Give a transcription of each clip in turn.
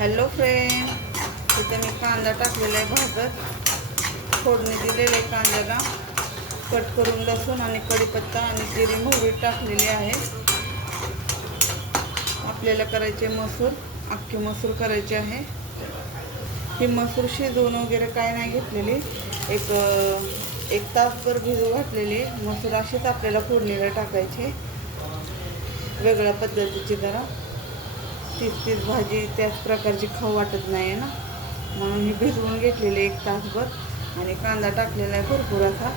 Hello friend, इथे मी कांदा टाकलेला आहे भाजत. फोडणी दिलेलं आहे कांद्याला. कट करून लसूण आणि कढीपत्ता आणि जिरी मोहरी टाकलेली आहे. आपल्याला करायचे मसूर, अख्खे मसूर करायचे आहे. ही मसूर शिजवून वगैरे काय नाही घेतलेली, एक तासभर भिजू घातलेली मसूर अशीच आपल्याला फोडणीला टाकायची. वेगळ्या पद्धतीची जरा तीच भाजी त्याच प्रकारची खाऊ वाटत नाही ना, म्हणून ही भिजवून घेतलेली एक तासभर. आणि कांदा टाकलेला आहे भरपूर असा,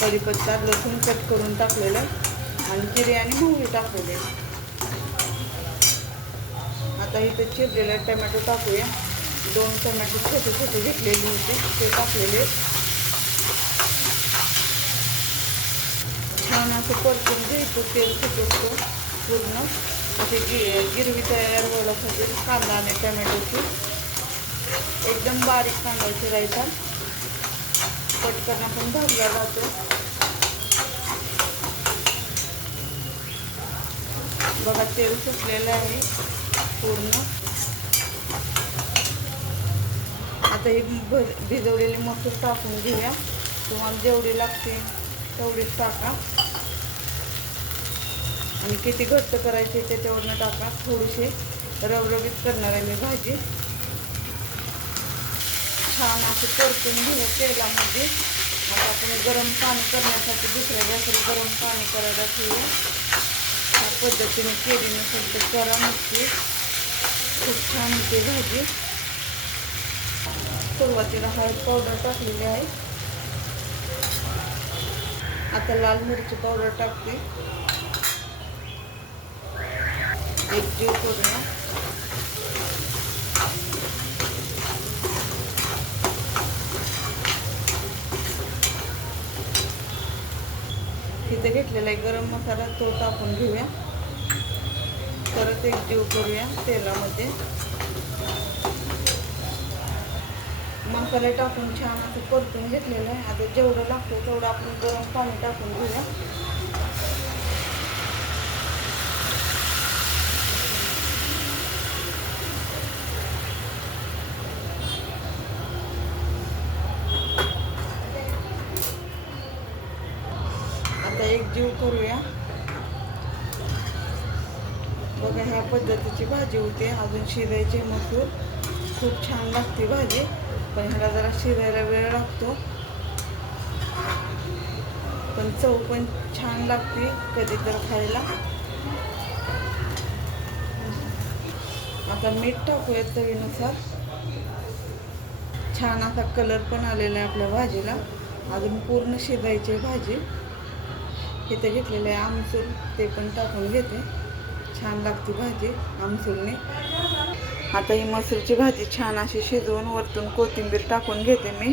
कढीपत्ता लसूण कट करून टाकलेलं आहे आणि जिरे आणि मोहरी टाकलेले. आता इथे चिरलेले टमॅटो टाकूया. 2 टमॅटो छोटे छोटे घेतलेले होते ते टाकलेले. छान असं परतून घ्यायचं, तेल सुटतो पूर्ण. अशी गिरवी तयार व्हायला पाहिजे कांदा आणि टमॅटोची. एकदम बारीक कांदा चिरायचा, पटकन आपण भाजला जातो. बघा तेल सुटलेलं आहे पूर्ण. आता ही भिजवलेली मसूर टाकून घेऊया. तुम्हाला जेवढी लागते तेवढीच टाका आणि किती घट्ट करायची त्याच्यावरनं टाका. थोडीशी रवरवीत करणार आहे मी भाजी. छान असे परतून घेऊ तेलामध्ये. आता आपण गरम पाणी करण्यासाठी दुसऱ्या गॅसवर गरम पाणी करायला ठेवूया. ह्या पद्धतीने केली नसेल तर करा नक्की, खूप छान होते भाजी. सुरुवातीला हळद पावडर टाकलेली आहे. आता लाल मिरची पावडर टाकते. एकजीव करूया. इथे घेतलेला आहे गरम मसाला, तो टाकून घेऊया. परत एकजीव करूया तेलामध्ये. मसाले टाकून छान असं परतून घेतलेलं आहे. आता जेवढं लागतं तेवढं आपण गरम पाणी टाकून घेऊया. आता एकजीव करूया. बघा ह्या पद्धतीची भाजी होते. अजून शिजायची मसूर, खूप छान लागते भाजी, पण ह्याला जरा शिजायला वेळ लागतो. पण चव पण छान लागते कधी तर खायला. आता मीठ टाकूया चवीनुसार. छान असा कलर पण आलेला आहे आपल्या भाजीला. अजून पूर्ण शिजायची भाजी. इथे घेतलेलं आहे आमसूल, ते पण टाकून घेते. छान लागते भाजी आमसूलने. आता ही मसूरची भाजी छान अशी शिजवून वरतून कोथिंबीर टाकून घेते मी.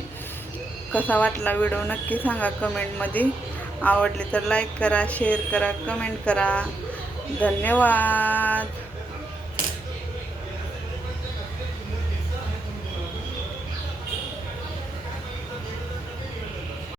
कसा वाटला व्हिडिओ नक्की सांगा कमेंटमध्ये. आवडली तर लाईक करा, शेअर करा, कमेंट करा. धन्यवाद.